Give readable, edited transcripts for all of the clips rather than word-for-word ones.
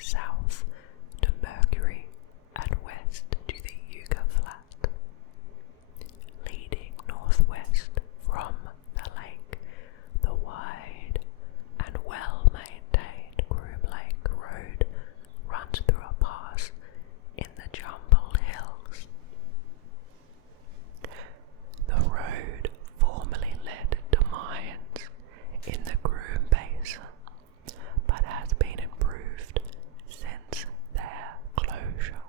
south to Mercury and west to the Yucca Flat. Leading northwest from the lake, the wide and well-maintained Groom Lake Road runs through a pass in the Jumble Hills. The road formerly led to mines in the Groom Basin, but has been improved since their closure.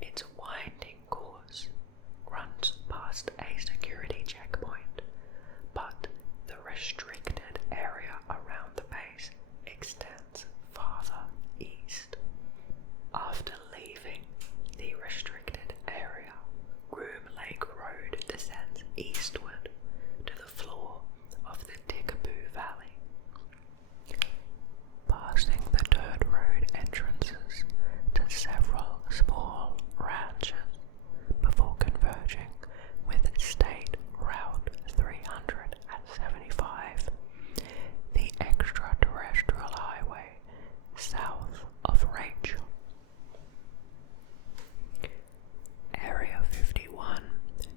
Its winding course runs past a security checkpoint, but the restricted area around the base extends farther east. After leaving the restricted area, Groom Lake Road descends eastward to the floor of the Tickapoo Valley, passing the dirt road entrances to several small ranches before converging with State Route 375, the extraterrestrial highway south of Rachel. Area 51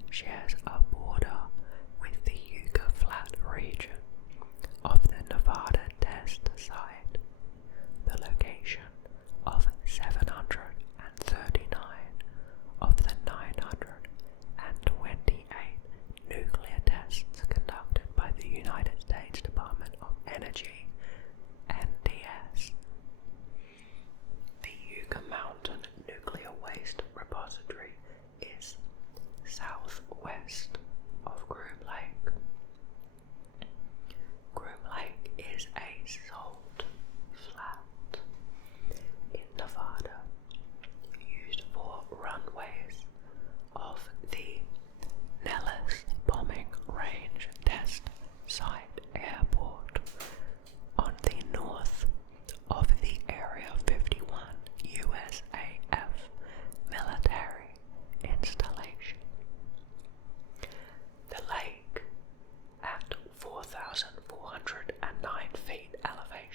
shares a border with the Yucca Flat region of the Nevada test site, the location of 739 of the 928 nuclear tests conducted by the United States Department of Energy, NDS. The Yucca Mountain Nuclear Waste Repository is southwest of Groom Lake. Groom Lake is a salt flat in Nevada, used for runways of the Nellis Bombing Range Test Site Airport on the north of the Area 51 USAF military installation. The lake, at 4,409 feet elevation,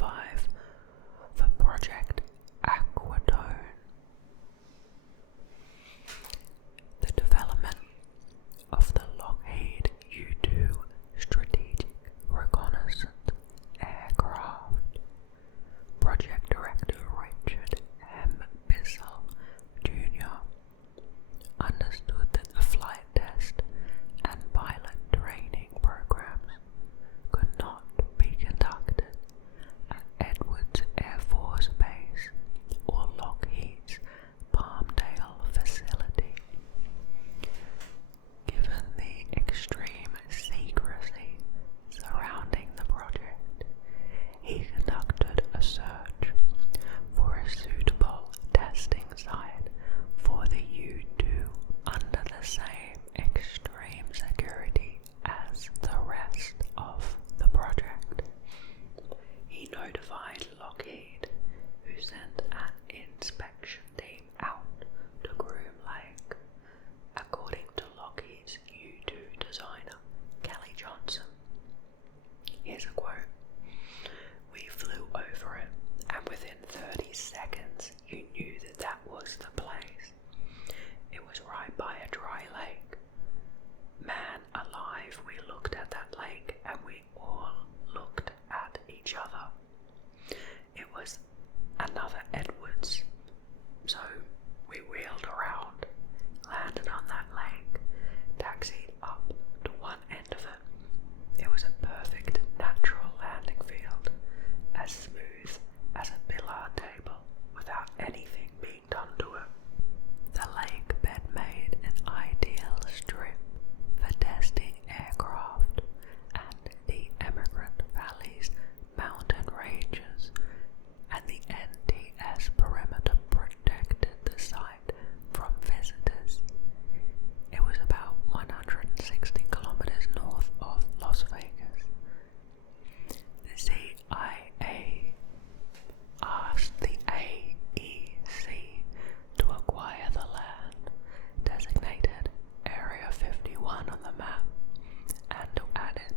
1995 for Project Aquatone. The development of the Lockheed U-2 Strategic Reconnaissance Aircraft. Project Director Richard M. Bissell Jr. understood that the flight test and pilot training programs could not be conducted at Edwards Air Force Base or Lockheed's Palmdale facility. Given the extreme secrecy surrounding the project, he conducted a search for a suitable testing site for the U-2 under the same extreme security as the rest of the project. He notified Lockheed, who sent an inspection team out to Groom Lake. According to Lockheed's U-2 designer, Kelly Johnson, here's a quote: "We flew over it, and within 30 seconds you knew that that was the place. It was right by a dry lake. Man alive, we looked at that lake and we all looked at each other. It was another Edwards. So we wheeled around, landed on that lake, taxied up to one end of it. It was a perfect natural landing field, as smooth as a billiard table without anything being done to it. The lake bed made an ideal strip for testing aircraft, and the Emigrant Valley's mountain ranges and the NTS perimeter protected the site from visitors. It was about 160 kilometers north of Las Vegas. The CIA asked the AEC to acquire the land, designated Area 51 on the map, and to add it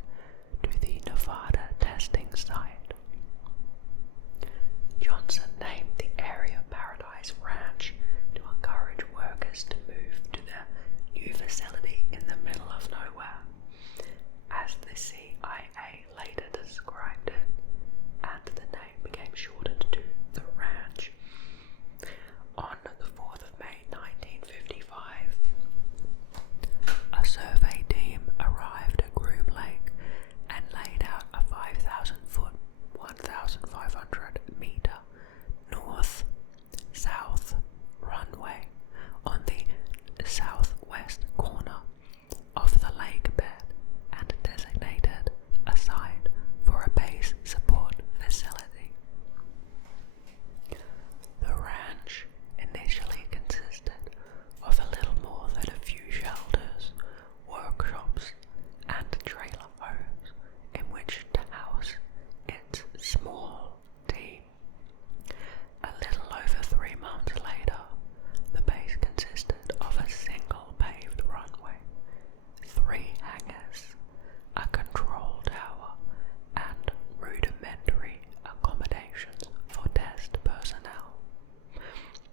to the Nevada testing site. Johnson named the area Paradise Ranch to encourage workers to move to the new facility in the middle of nowhere, as the CIA later described it, and the name became shortened to the ranch. On the 4th of May 1955, a survey team arrived at Groom Lake and laid out a 5,000-foot, 1,500-meter north-south runway on the southwest corner of the lake bed and designated a site for a base support facility. The ranch initially consisted of a little more than a few shelters, workshops, and trailer homes in which to house its small team. A little over 3 months later, the base consisted of a single paved runway, 3 hangars, a control tower, and rudimentary accommodations for test personnel.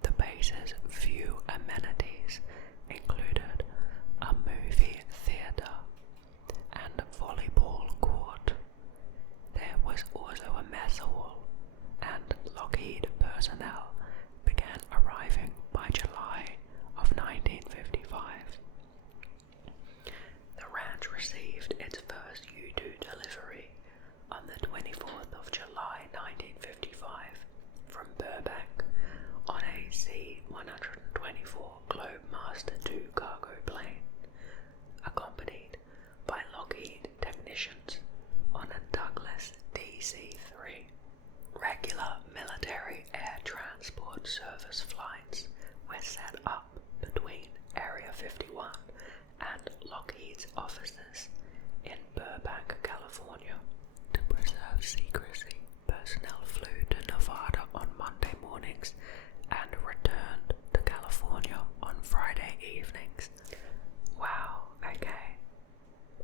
The base's few amenities included a movie theater and volleyball court. There was also a mess hall, and Lockheed personnel began arriving by July of 1955. The ranch received its first U-2 delivery on the 24th of July 1955 from Burbank on a C-124 Globemaster II cargo plane, accompanied by Lockheed technicians on a Douglas DC-3. Regular military air transport service flights were set up between Area 51 and Lockheed's offices in Burbank, California. To preserve secrecy, personnel flew to Nevada on Monday mornings and returned to California on Friday evenings. Wow, okay.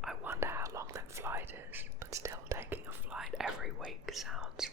I wonder how long that flight is, but still taking a flight every week sounds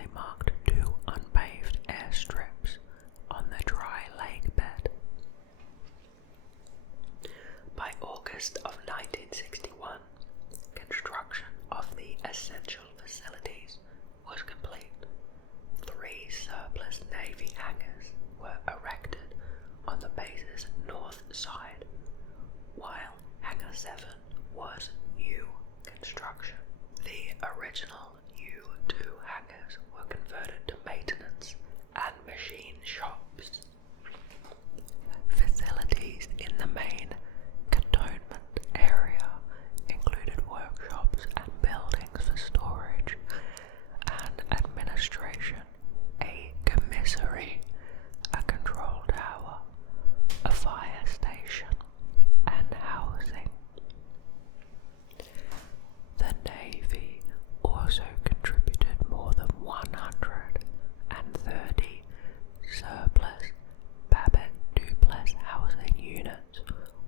they marked 2 unpaved airstrips on the dry lake bed. By August of 1961, construction of the essential facilities was complete. 3 surplus Navy hangars were erected on the base's north side, while Hangar 7 was new construction. The original U-2 hangars were converted to maintenance and machine shops. Facilities in the main cantonment area included workshops and buildings for storage and administration, a commissary, a control tower, a fire station, and housing. The Navy also contributed more than 130 surplus Babbitt duplex housing units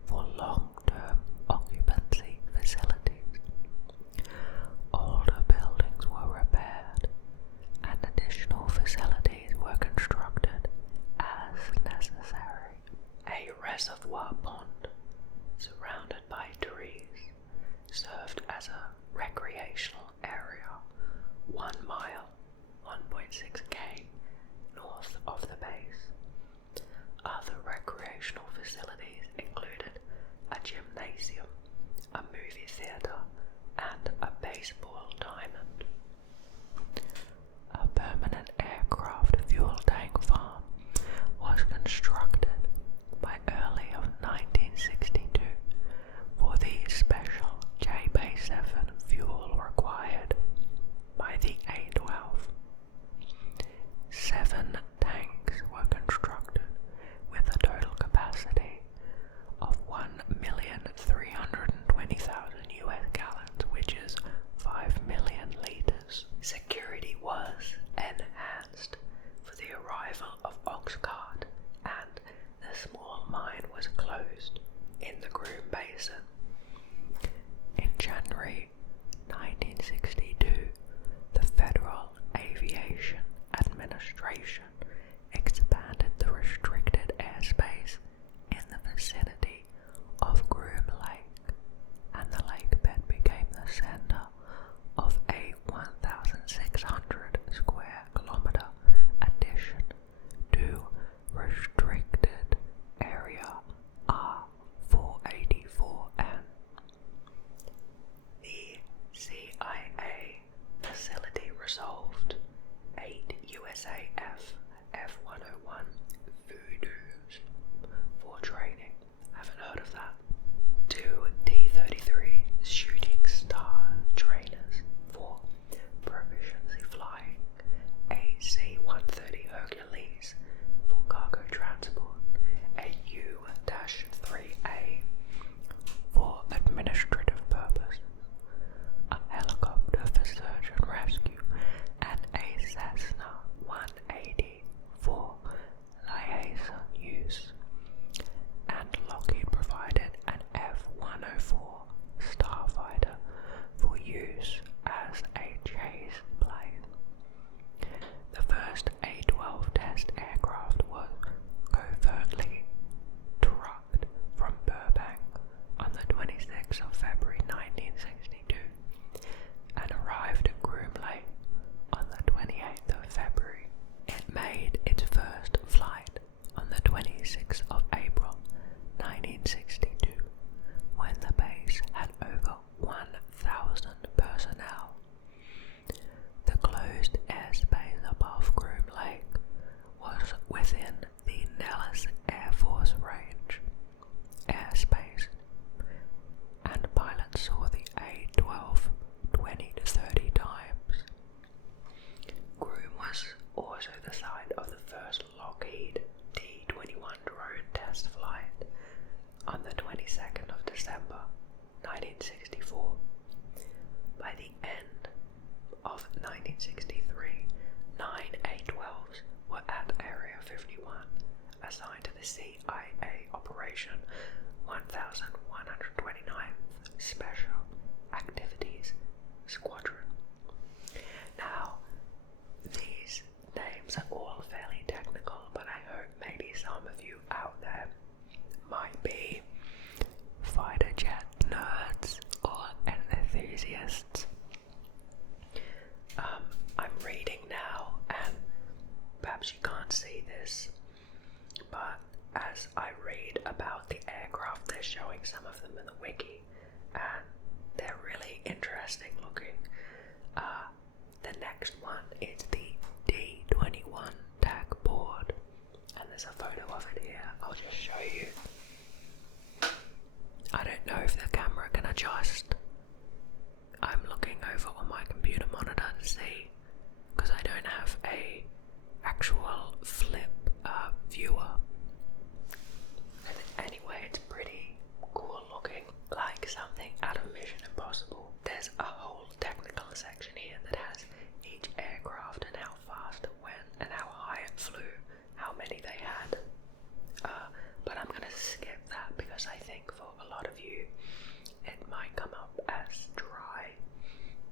for long-term occupancy facilities. Older buildings were repaired and additional facilities were constructed as necessary. A reservoir pond surrounded by trees served as a recreational area 1 mile, 1.6 k, north of the base. Other recreational facilities included a gymnasium, a movie theatre, and a baseball diamond. A permanent aircraft fuel tank farm was constructed by early of 1962 for the special J-7 fuel required by the A-12. 7 tanks were constructed with a total capacity of 1,320,000 US gallons, which is 5 million litres. Security was enhanced for the arrival of Oxcart, and the small mine was closed in the Groom Basin. In January 1962, the Federal Aviation Administration expanded the restricted airspace in the vicinity of Groom Lake, and the lake bed became the center of a 1,600 square kilometer addition to restricted area R484N. The CIA facility resolved 8 USAF F-101 Voodoos for training. Haven't heard of that. 2 D-33 Shooting Star trainers for proficiency flying. A C-130 Hercules for cargo transport. A U-3A for administrative purposes. A helicopter for search and rescue, and a Cessna 180 for but as I read about the aircraft, they're showing some of them in the wiki, and they're really interesting looking. The next one is the D21 tag board, and there's a photo of it here. I'll just show you. I don't know if the camera can adjust. I'm looking over on my computer monitor to see, because I don't have a actual flip viewer. And anyway, it's pretty cool looking, like something out of Mission Impossible. There's a whole technical section here that has each aircraft and how fast it went and how high it flew, how many they had. But I'm gonna skip that because I think for a lot of you it might come up as dry,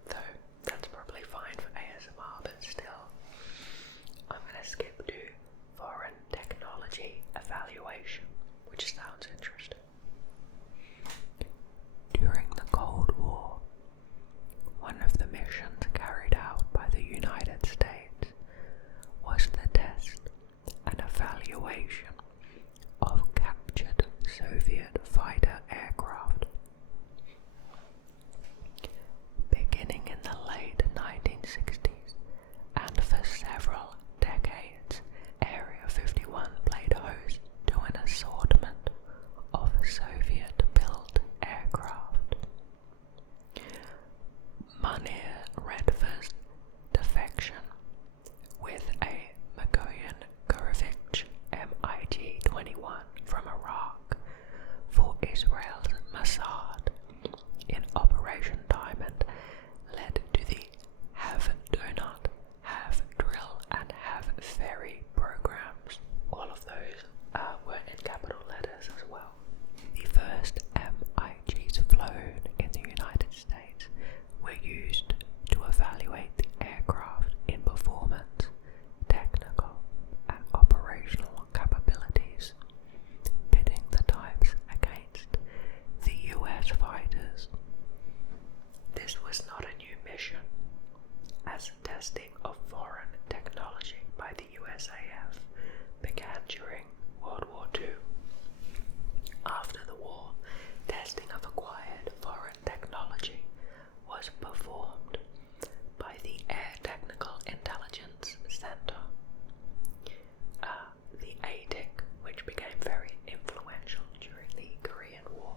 though that's probably fine for ASMR, but still, I'm gonna skip to foreign technology evaluation, which sounds interesting. During the Cold War, one of the missions carried out by the United States was the test and evaluation of captured Soviet fighter aircraft. Beginning in the late 1960s and for several decades, Area 51 played host to an assortment of Soviet-built aircraft. Munir Redford's defection with a Magoyan-Gorovich MiG-21 from Iraq for Israel's Mossad in Operation Diamond led to the Have Donut, Have Drill and Have Ferry programs. All of those were in capital letters as well. The first MiGs flown in the United States were used to evaluate the aircraft in performance, technical and operational capabilities, pitting the types against the US fighters. This was not a new mission, as testing of foreign technology by the USAF began during World War II. After the war, testing of acquired foreign technology was performed by the Air Technical Intelligence Center, the ATIC, which became very influential during the Korean War.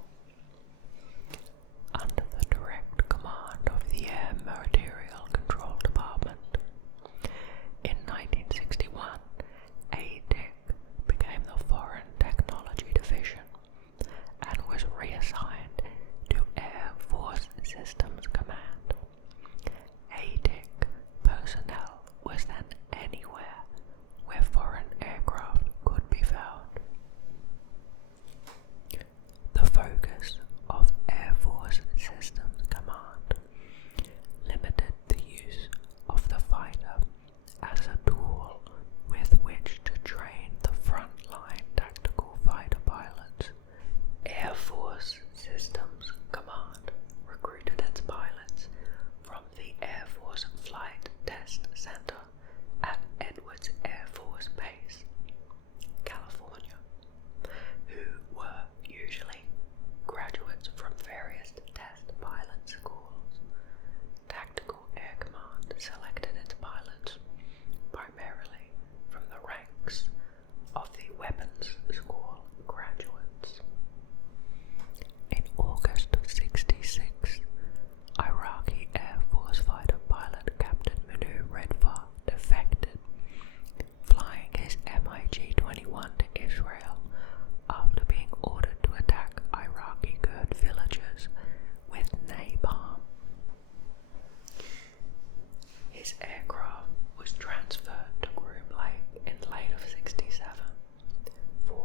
Under the direct command of the Air Material Control Department. In 1961, ATIC became the Foreign Technology Division and was reassigned to Air Force Systems Command. ATIC personnel was then anywhere where foreign aircraft could be found. The focus of Air Force Systems Command limited the use of the fighter as a tool with which to train the frontline tactical fighter pilots. Air Force Systems Command recruited its pilots from the Air Force Flight Test Center at Edwards Air Force Base, California, who were usually graduates from various test pilot schools. Tactical Air Command selected its pilots primarily from the ranks of the Weapons School graduates. In August of '66, Iraqi Air Force fighter pilot Captain Munir Redford defected, flying his MiG-21 to Israel after being ordered to attack Iraqi Kurd villagers with napalm. His aircraft was transferred to Groom Lake in late of '67 for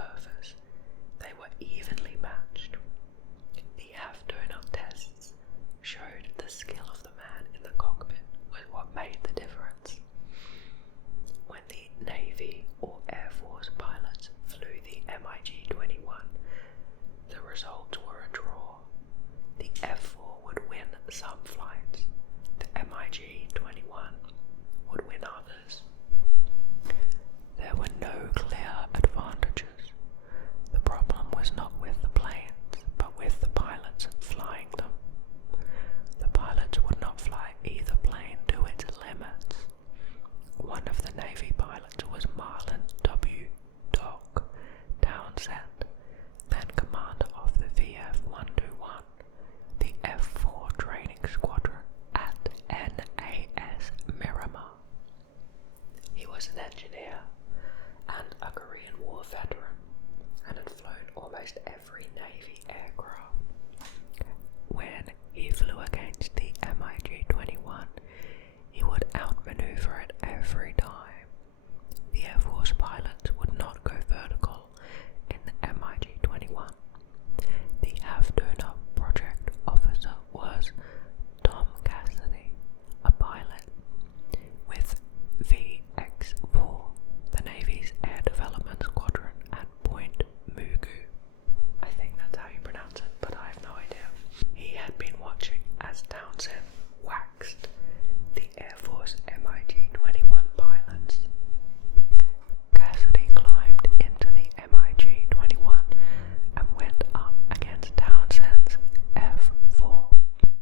surface, they were evenly matched. The half-donut tests showed the skill of the man in the cockpit was what made the difference. When the Navy or Air Force pilots flew the MiG-21, the results were a draw. The F-4 would win some flights, the MiG-21 would win others. There were no clear advantages. The problem was not with the planes, but with the pilots flying them. The pilots would not fly either plane to its limits. One of the Navy pilots was Marlin W. Doc Townsend, then commander of the VF-121, the F-4 training squadron at NAS Miramar. He was an engineer and a Korean War veteran and had flown almost every Navy aircraft. When he flew against the MiG-21, he would outmaneuver it every time. The Air Force pilots would not go vertical in the MiG-21. The half-donut project officer was Tom Cassidy, a pilot with VX-4, the Navy's Air Development Squadron at Point Mugu. I think that's how you pronounce it, but I have no idea. He had been watching as Townsend waxed the Air Force MiG-21 pilots. Cassidy climbed into the MiG-21 and went up against Townsend's F-4.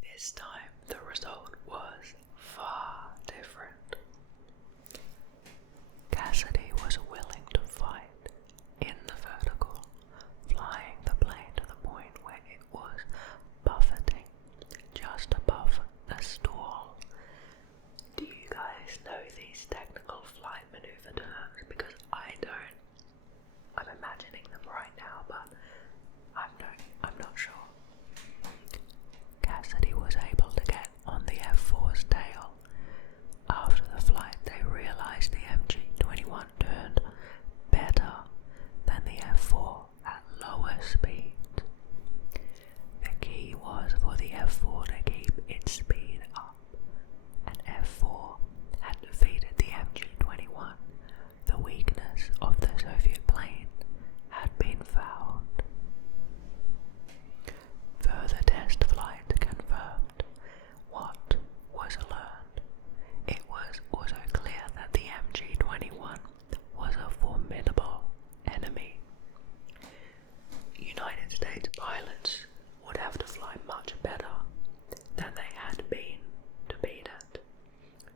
This time the result was far different. Cassidy was willing to fight in the vertical, flying the plane to the point where it was buffeting just above the stall. Do you guys know these technical flight maneuver terms? Because I don't. I'm imagining them right now, but I'm not sure. Cassidy was able to get on the F-4's tail. After the flight, they realized the MiG-21 turned better than the F-4 at lower speeds. The key was for the F-4 to keep its speed up. An F-4 had defeated the MiG-21. The weakness of the Soviet plane had been found. Further test flight confirmed what was learned. It was also clear that the MiG-21 was a formidable enemy. United States pilots would have to fly much better than they had been to beat it.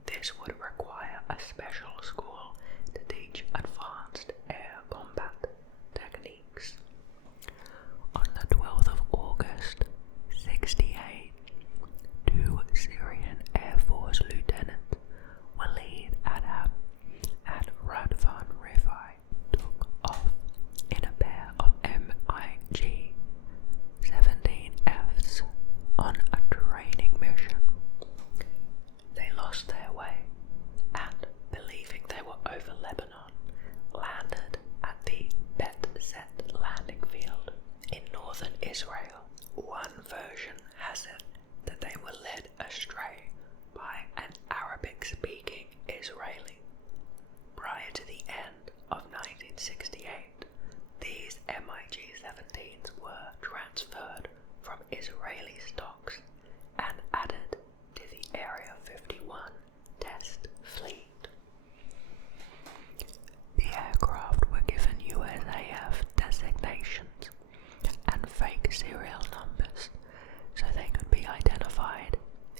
This would require a special school to teach advanced air combat techniques. On the 12th of August, 68, two Syrian Air Force lieutenants, Walid Adam and Radvan Rifai, took off in a pair of MiG-17Fs on a training mission. They lost their way and, believing they were over Lebanon, landed at the Bet Set landing field in northern Israel. One version has it that they were led astray by an Arabic-speaking Israeli. Prior to the end of 1968, these MiG-17s were transferred from Israeli stocks and added to the Area 51 test fleet. The aircraft were given USAF designations and fake serial numbers so they could be identified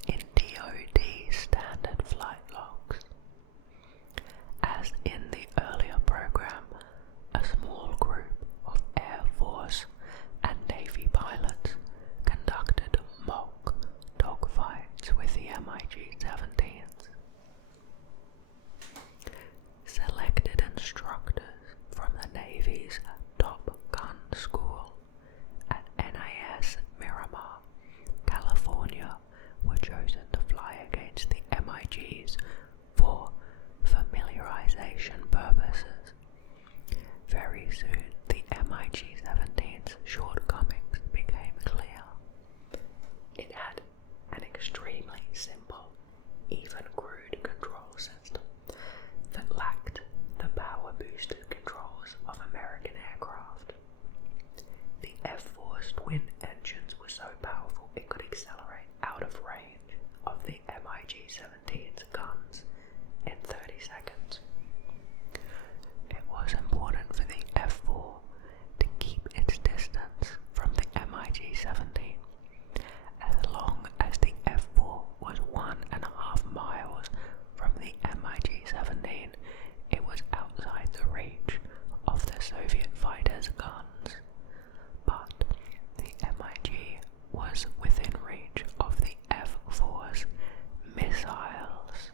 in DoD standard flight logs. As in the earlier program, a small group of Air Force and Navy pilots conducted mock dogfights with the MiG-17s. Selected instructors from the Navy's Top Gun School at NAS F-4's twin engines were so powerful it could accelerate out of range of the MiG-17's guns in 30 seconds. It was important for the F-4 to keep its distance from the MiG-17. As long as the F-4 was 1.5 miles from the MiG-17, it was outside the reach of the Soviet fighters' guns. But the MiG was within reach of the F-4's missiles.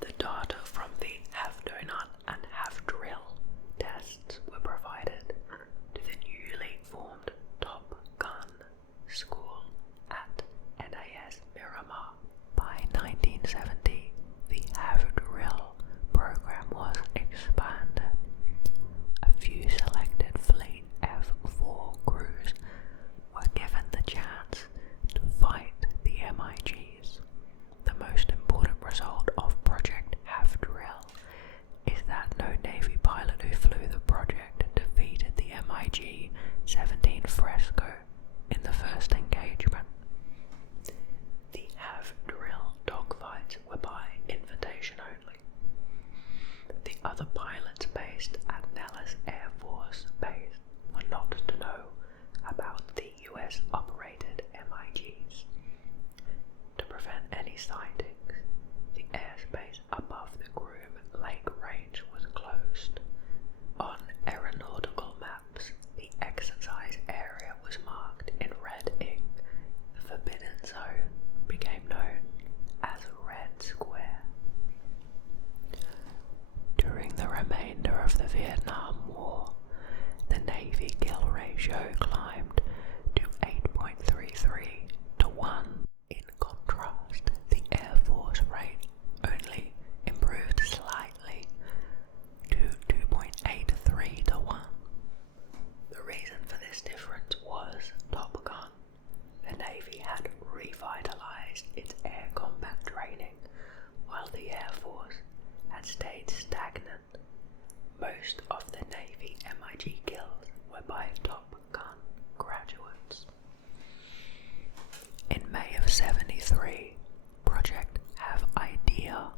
The data from the half-donut and half-drill tests were provided to the newly formed Top Gun School at NAS Miramar. By 1970, the half-drill program was expanded. A few selected Fleet F-4 crews were given the chance to fight the MiGs. The most important result of Project Half-Drill is that no Navy pilot who flew the project defeated the MiG-17 Fresco in the first engagement. The half-drill dogfights were by invitation only. The other pilots based at Nellis Air Force Base were not to know about the US-operated MiGs. To prevent any sightings, the airspace above the Groom Lake Range was closed. On aeronautical maps, the exercise area was marked in red ink. The Forbidden Zone became known as Red Square. During the remainder of the Vietnam War, the Navy kill ratio climbed to 8.33 to 1. In contrast, the Air Force rate only improved slightly to 2.83 to 1. The reason for this difference was Top Gun. The Navy had revitalized its air combat training, while the Air Force had stayed stagnant. Most of the Navy MiG kills were by Top Gun graduates. In May of '73, Project Have-Idea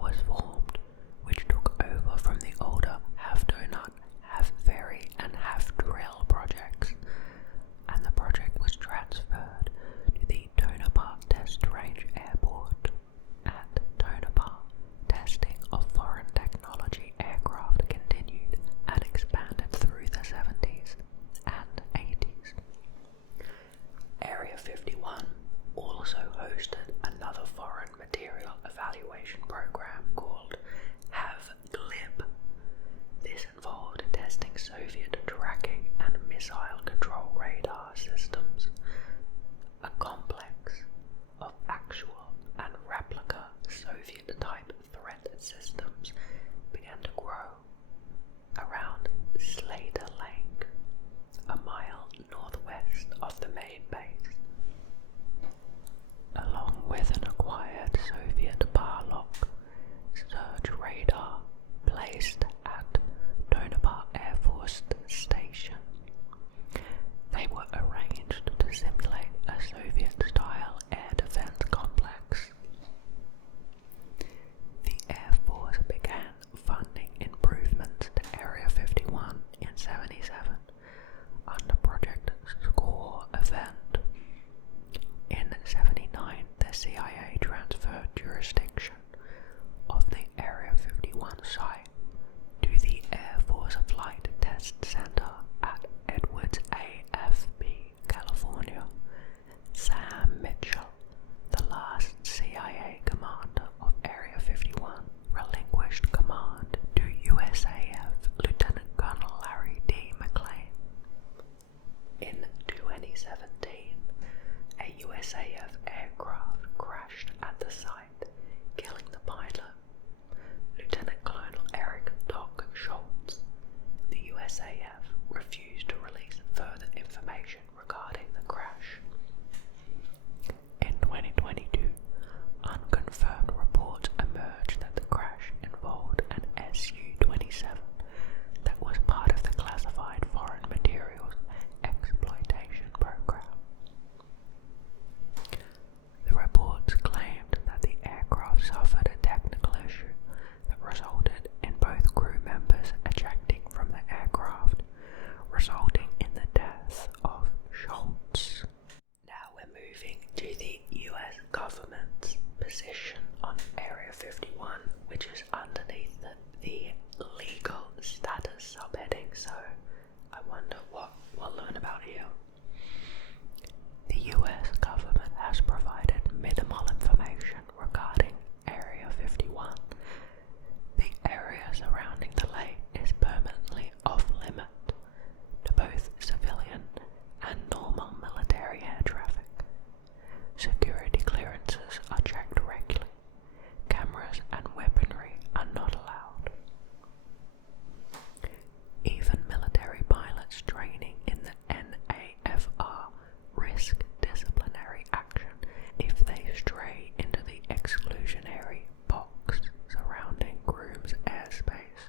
was formed, which took over from the older Half-Donut, Half-Ferry and Half-Drill projects, and the project was transferred to the Tonopah Test Range Airport. At Tonopah, testing of foreign technology aircraft continued and expanded through the 70s and 80s. Area 51 also hosted another foreign material evaluation program called Have-Glib. This involved testing Soviet tracking and missile control radar systems. A complex of actual and replica Soviet-type threat systems began to grow around Slater Lake, a mile northwest of the main base. Along with an acquired Soviet Barlock search radar placed at Tonopah Air Force Station, they were arranged to simulate a Soviet-style air defense complex. The Air Force began funding improvements to Area 51 in '77 under Project Score event. In '79, the CIA transferred jurisdiction of the Area 51 site to the Air Force Flight Test Center at Edwards AFB, California. Sam Mitchell, the last CIA commander of Area 51, relinquished command to USAF Lieutenant Colonel Larry D. McLean. In 2017, a USAF aircraft crashed at the site, killing the pilot, Lieutenant Colonel Eric Doc Schultz. The USAF refused to release further information regarding the crash. In 2022, unconfirmed reports emerged that the crash involved an Su-27 that was part of the classified foreign material So I wonder what we'll learn about here. The US government has provided minimal information regarding Area 51. The area surrounding the lake is permanently off-limit to both civilian and normal military air traffic. Security clearances are checked regularly. Cameras and weaponry are not allowed. Even military pilots training in the NAFR risk disciplinary action if they stray into the exclusionary box surrounding Groom's airspace.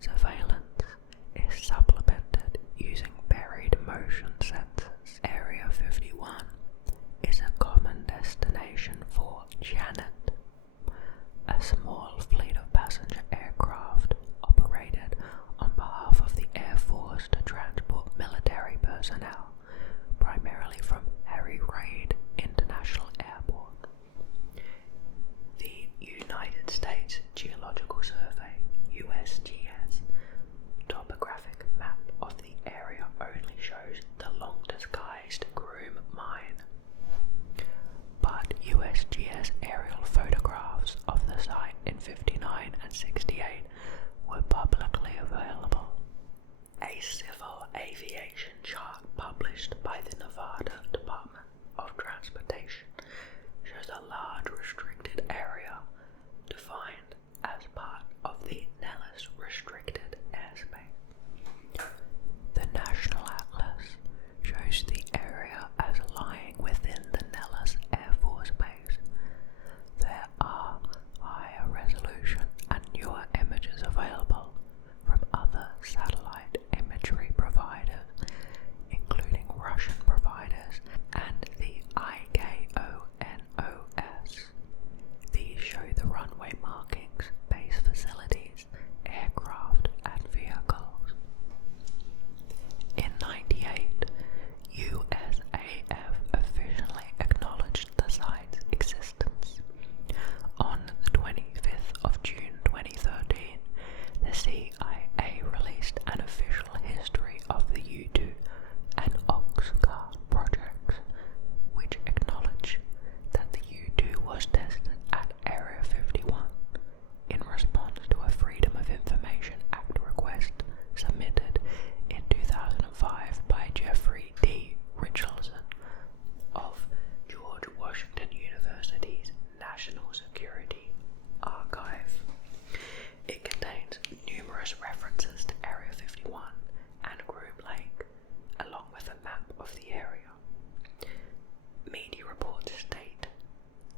Surveillance is supplemented using buried motion sensors. Area 51 is a common destination for Janet, a small fleet of passenger aircraft operated on behalf of the Air Force to transport military personnel, primarily from Harry Reid International Airport. The United States Geological Survey, USGS, topographic map of the area only shows the long-disguised Groom Mine, but USGS aerial photographs of the site in 59 and 68 were publicly available. A civil aviation chart published by the Nevada Department of Transportation shows a large restricted area defined as part of the Nellis Restricted Airspace. The National Atlas shows the area as lying within the Nellis Air Force Base. There are higher resolution and newer images available from other satellite imagery providers, including Russian providers and the IKONOS. These show the runway markings, base facilities, aircraft and vehicles. In 98, USAF officially acknowledged the site's existence. On the 25th of June 2013, the CIA released an official history of the U-2 and Oxcart projects, which acknowledge that the U-2 was tested at Area 51 in response to a Freedom of Information Act request submitted in 2005 by Jeffrey D. Richardson of George Washington University's National Security Archive. It contains numerous references to Area 51 and Groom Lake, along with a map of the area. Media reports state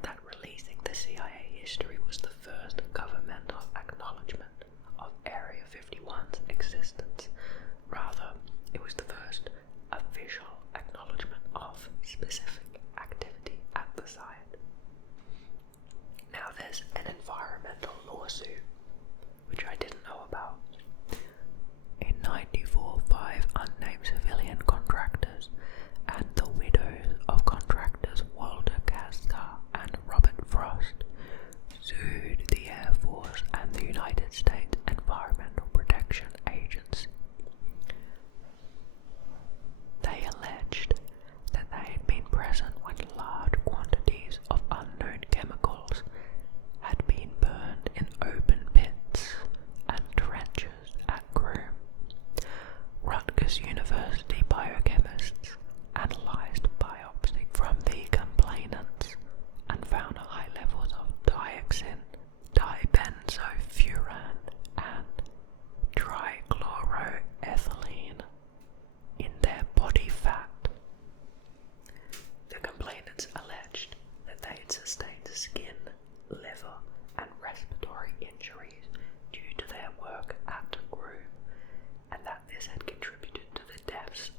that releasing the CIA history was the first governmental acknowledgement of Area 51's existence. Rather, it was the first official acknowledgement of specific activity at the site. Now there's an environmental lawsuit, which I didn't know about. In 94, 5 unnamed civilian contractors and the widows of contractors Walter Kaskar and Robert Frost sued the Air Force and the United States Environmental Protection Agency. They alleged that they had been present when large quantities of unknown chemicals had been burned in open pits and trenches at Groom. Rutgers University biochemists analyzed biopsy from the complainants and found high levels of dioxin, dibenzofuran, and trichloroethylene in their body fat. The complainants alleged that they had sustained skin, liver, and respiratory injuries due to their work at Groom, and that this had contributed to the deaths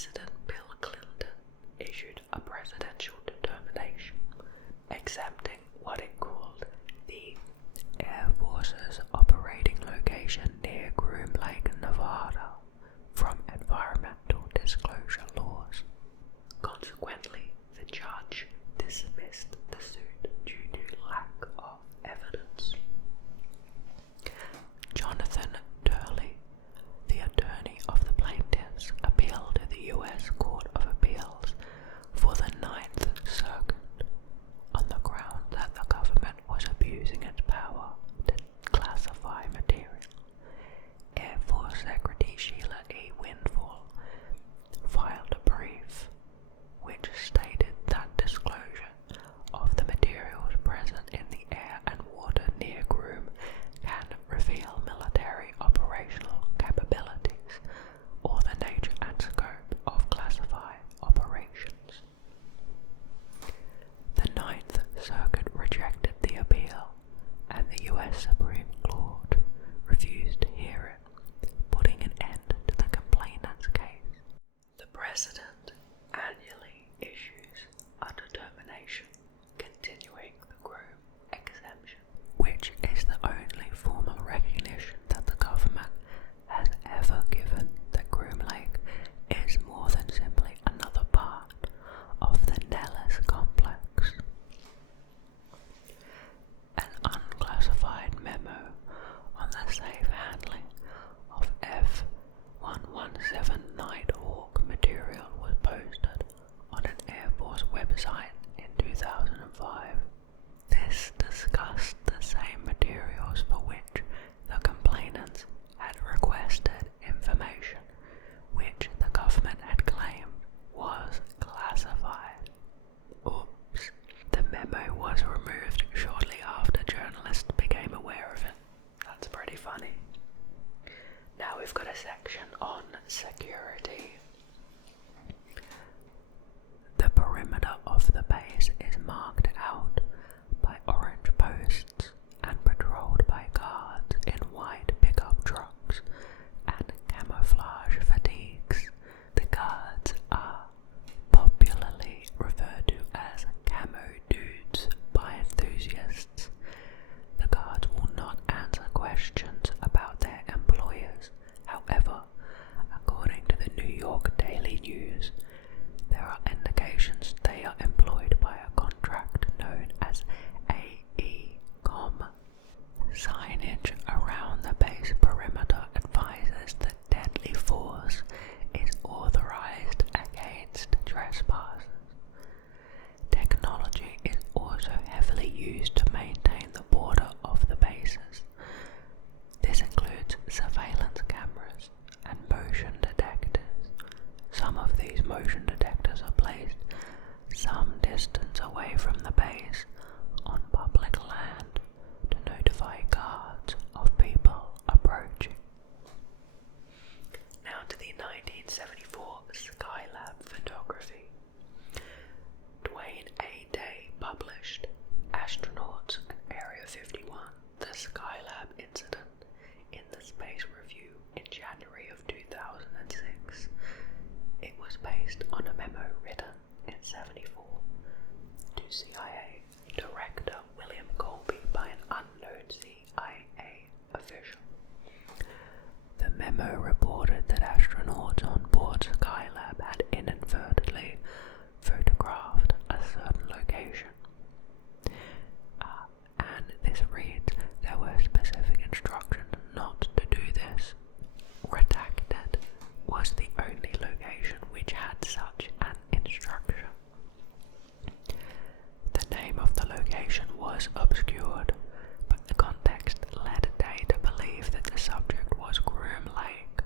President Bill Clinton issued a presidential determination exempting what it called the Air Force's operating location near Groom Lake, Nevada, from environmental disclosure laws. Consequently, the judge dismissed the suit due to lack of evidence. Jonathan Turley, the attorney of the plaintiffs, appealed to the U.S. Court of Appeals for the Ninth Circuit on the ground that the government was abusing its power to classify material. Air Force Secretary Sheila E. Windfall filed a brief which stated that disclosure of the materials present in the air and water near Groom can reveal military operational capabilities or the nature and scope of classified operations. The Ninth Circuit rejected the appeal, and the U.S. Supreme Court refused to hear it, putting an end to the complainant's case. The President annually issues a determination continuing the Groom exemption, which is the only formal recognition that the government has ever given that Groom Lake is more than simply another part of the Nellis complex. An unclassified memo on the safe handling of F-117 Nighthawk material was posted on an Air Force website in 2005. This discussed the same materials for which the complainants had requested information, which the government had claimed was classified. Oops. The memo was removed shortly after journalists became aware of it. That's pretty funny. Now we've got a section on security. The perimeter of the base is marked out by orange posts and patrolled by guards in white pickup trucks and camouflage fatigues. The guards are popularly referred to as camo dudes by enthusiasts. The guards will not answer questions about their employers. However, according to the New York Daily News, there are indications they are employed by a contract known as AECOM. Signage around the base perimeter advises that deadly force is authorized against trespassers. Technology is also heavily used to maintain the border of the bases. This includes surveillance cameras and motion detectors. Some of these motion detectors are placed some distance away from the base on public land to notify guards of people approaching. Now to the 1974 Skylab photography. Dwayne A. Day published Astronauts and Area 51, the Skylab Incident, in the Space Review in January of 2006. It was based on a memo written in '74 to CIA Director William Colby by an unknown CIA official. The memo reported that astronauts on board Skylab had inadvertently photographed a certain location. And this reads, there were specific instructions not to do this. Redacted was the only location which had such an instruction. The name of the location was obscured, but the context led Day to believe that the subject was Groom Lake.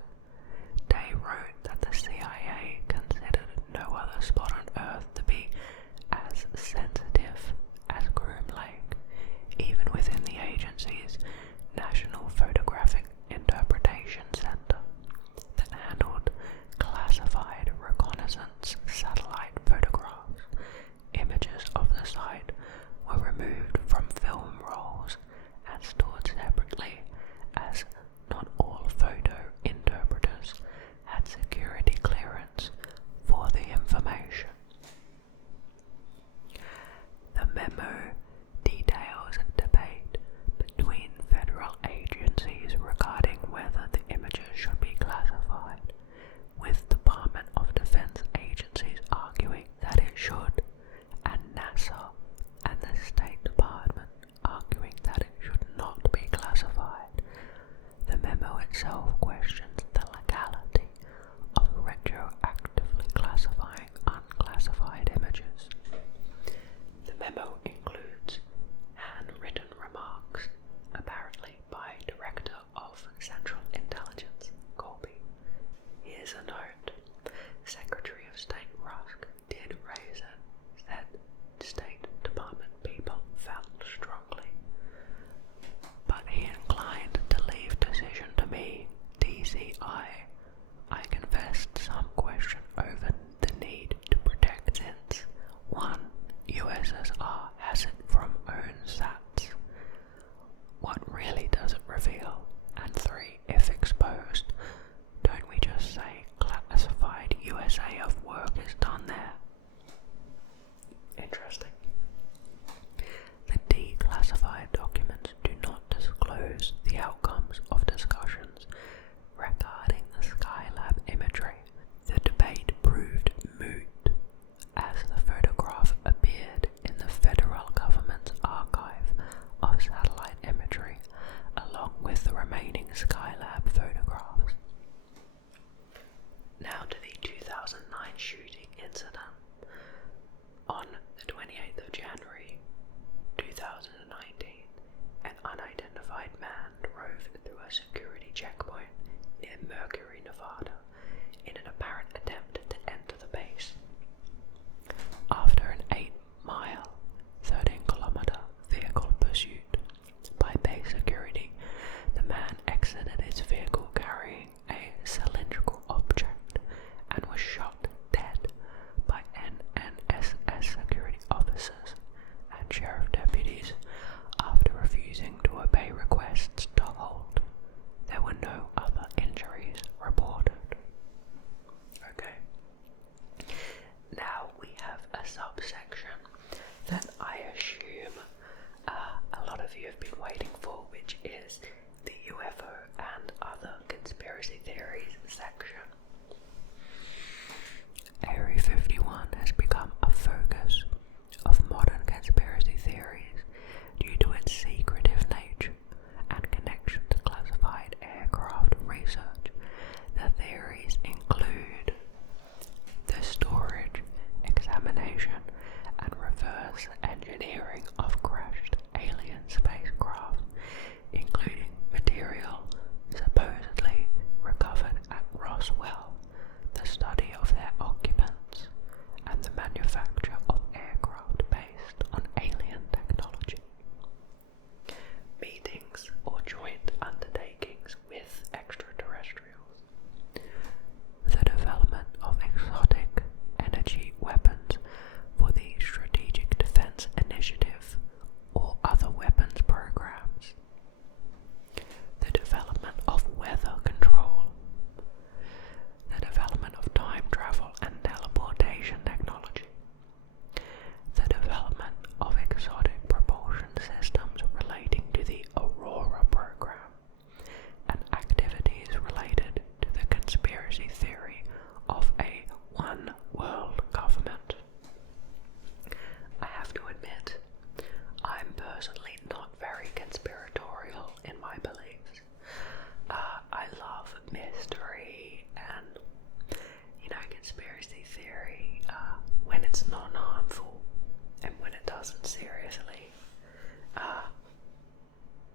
doesn't seriously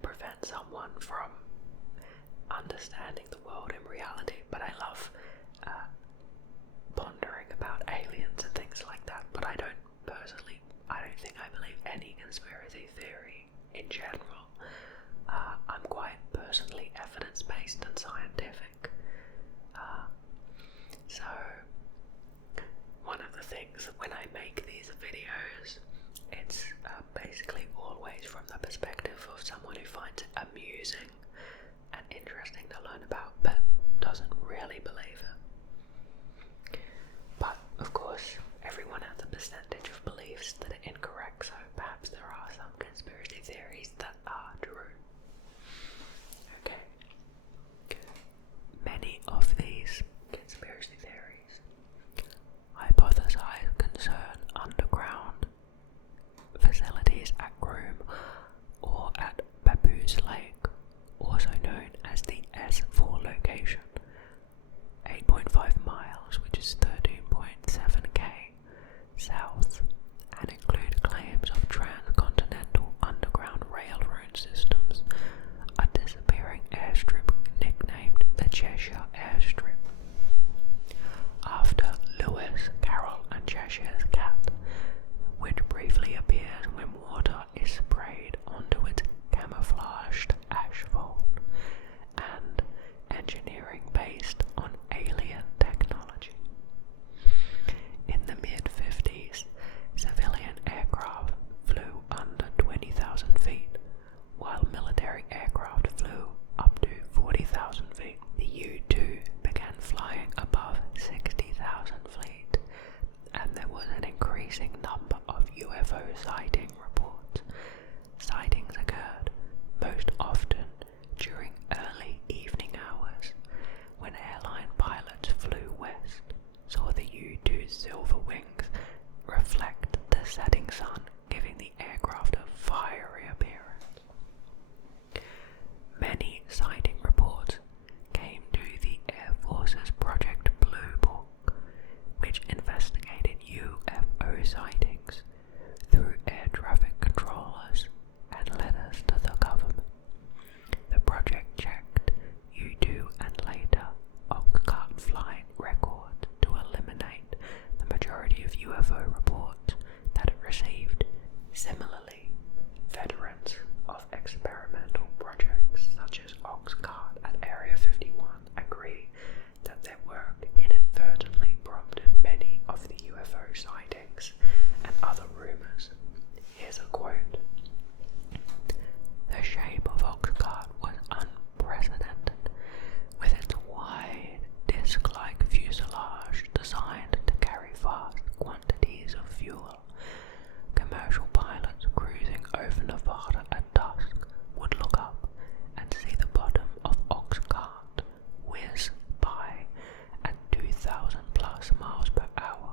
prevent someone from understanding the world in reality, but I love pondering about aliens and things like that. But I don't think I believe any conspiracy theory in general. I'm quite personally evidence-based and scientific. So one of the things when I make these videos, it's basically always from the perspective of someone who finds it amusing and interesting to learn about, but doesn't really believe it. But of course, everyone has a percentage of beliefs that are incorrect, so perhaps there are some conspiracy theories that are true. Okay. Many of these conspiracy theories hypothesize concern underground facilities at Groom or at Baboos Lake, also known as the S4 location, 8.5 miles, which is 13.7k south, and include claims of transcontinental underground railroad systems, a disappearing airstrip nicknamed the Cheshire Airstrip, after Lewis Carroll and Cheshire's cat, which briefly appears when water is sprayed onto its camouflaged asphalt, and engineering based on alien technology. In the mid-50s, civilian aircraft flew under 20,000 feet, while military aircraft flew up to 40,000 feet. The U-2 began flying above 60,000 feet, and there was an increasing number of UFO sighting reports. Sightings occurred most often during early evening hours, when airline pilots flew west, saw the U-2's silver wings reflect the setting sun, giving the aircraft a fiery appearance. Many sighting reports came to the Air Force's Project Blue Book, which investigated UFO sightings through air traffic controllers and letters to the government. The project checked U-2 and later Oxcart flight records to eliminate the majority of UFO reports that it received. Similarly, veterans of experimental projects such as Oxcart at Area 51 agree that their work inadvertently prompted many of the UFO sightings and other rumors. Here's a quote. The shape of Oxcart was unprecedented, with its wide, disc-like fuselage designed to carry vast quantities of fuel. Commercial pilots cruising over Nevada at dusk would look up and see the bottom of Oxcart whiz by at 2,000 plus miles per hour.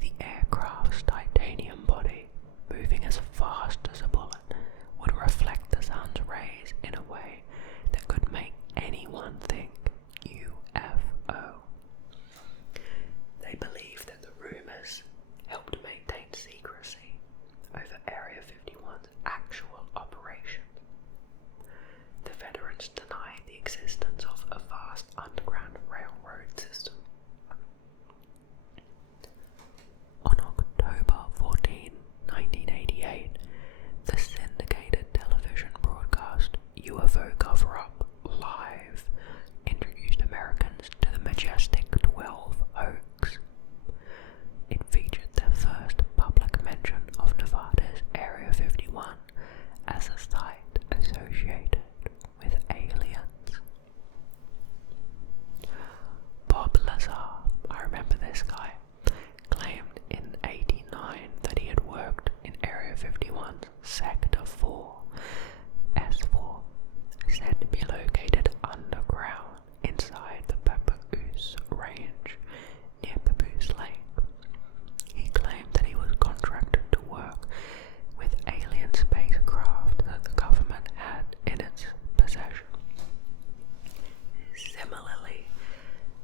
The aircraft's titanium body, moving as fast as a bullet, would reflect the sun's rays in a way that could make anyone think UFO. They believe that the rumors helped maintain secrecy over Area 51's actual operation. The veterans deny the existence of a vast underground railroad system. On October 14, 1988, the syndicated television broadcast UFO Cover-Up Live introduced Americans to the Majestic 12 hoax. It featured the first public mention of Nevada's Area 51 as a site associated with aliens. Bob Lazar, I remember this guy, claimed in '89 that he had worked in Area 51's Sector 4, S4, said to be located underground inside the Baboos Range near Baboos Lake. He claimed that he was contracted to work with alien spacecraft that the government had in its possession. Similarly,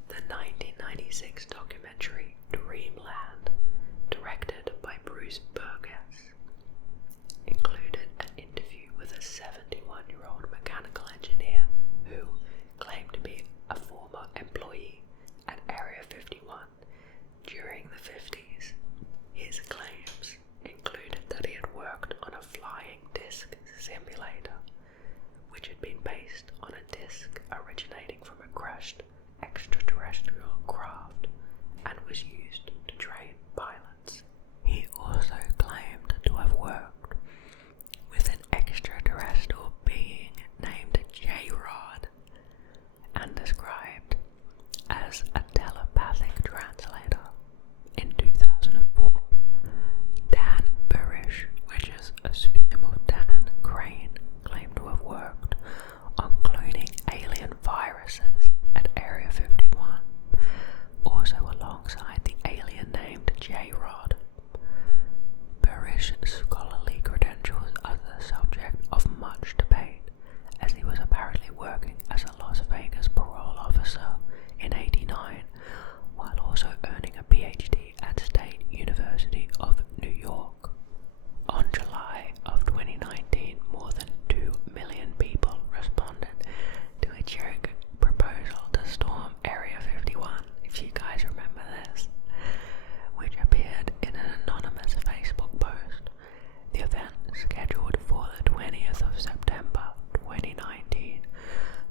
the 1996 documentary Dreamland, directed by Bruce Burgess, was used to train pilots. He also claimed to have worked with an extraterrestrial being named J-Rod and described as a telepathic translator. In 2004, Dan Burish, which is a pseudonym of Dan Crane, claimed to have worked on cloning alien viruses at Area 51, also alongside the alien named J-Rod. Burish's scholarly credentials are the subject of much debate, as he was apparently working as a Las Vegas parole officer in '89, while also earning a PhD at State University of New York. On July of 2019, more than 2 million people responded to a joke proposal to storm Area 51, if you guys remember this, which appeared in an anonymous Facebook post. The event, scheduled for the 20th of September 2019,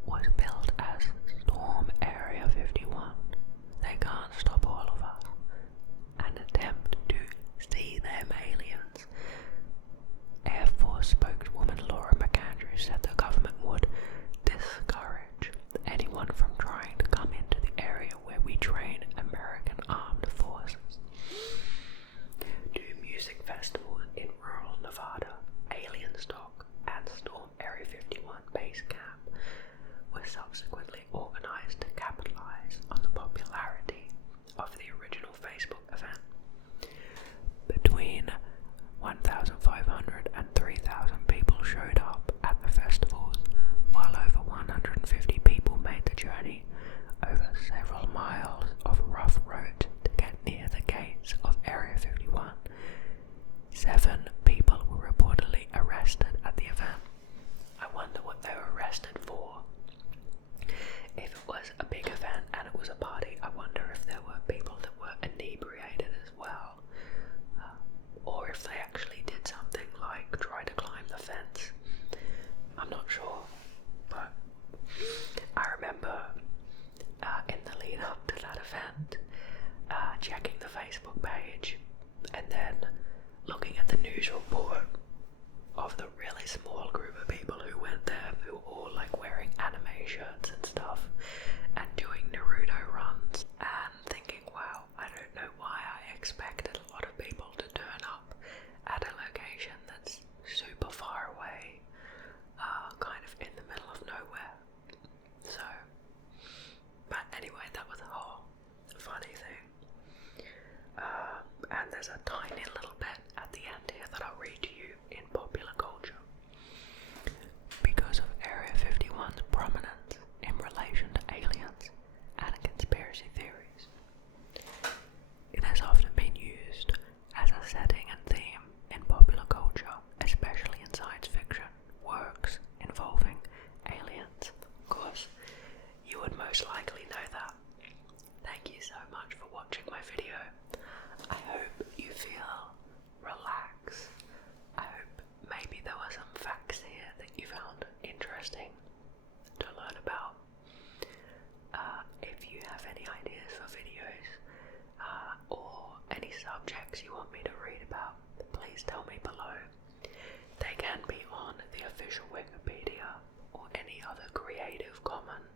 was billed as Storm Area 51. They can't stop all of us. An attempt to see them aliens. Air Force spokeswoman Laura McAndrews said the government would discourage anyone from trying to come into the area where we train American armed forces. Two music festivals in rural Nevada, Alien Stock and Storm Area 51 Base Camp, were subsequently organized to capitalize on the popularity of the original Facebook event. Between 1,500 and 3,000 people showed up at the festivals, while over 150 people made the journey over several miles of rough road to get near the gates of Area 51. 7 people were reportedly arrested at the event. I wonder what they were arrested for. If it was a big event and it was a party, I wonder if there were people that were inebriated as well. Or if they actually did something like try to climb the fence. I'm not sure, but I remember in the lead up to that event, checking the Facebook page and then looking at the news report of the really small group of people who went there, who were all like wearing anime shirts and stuff and doing Naruto runs, and thinking, wow, I don't know why I expected a lot of people to turn up at a location that's super far away, kind of in the middle of nowhere. So, but anyway, that was a whole funny thing. And there's a tiny little bit at the end here that I'll read to you in popular culture. Because of Area 51's prominence in relation to aliens and conspiracy theories, it has often been used as a setting and theme in popular culture, especially in science fiction works involving aliens. Of course, you would most likely know that. Thank you so much for watching my video. I hope you feel relaxed. I hope maybe there were some facts here that you found interesting to learn about. If you have any ideas for videos or any subjects you want me to read about, please tell me below. They can be on the official Wikipedia or any other Creative Commons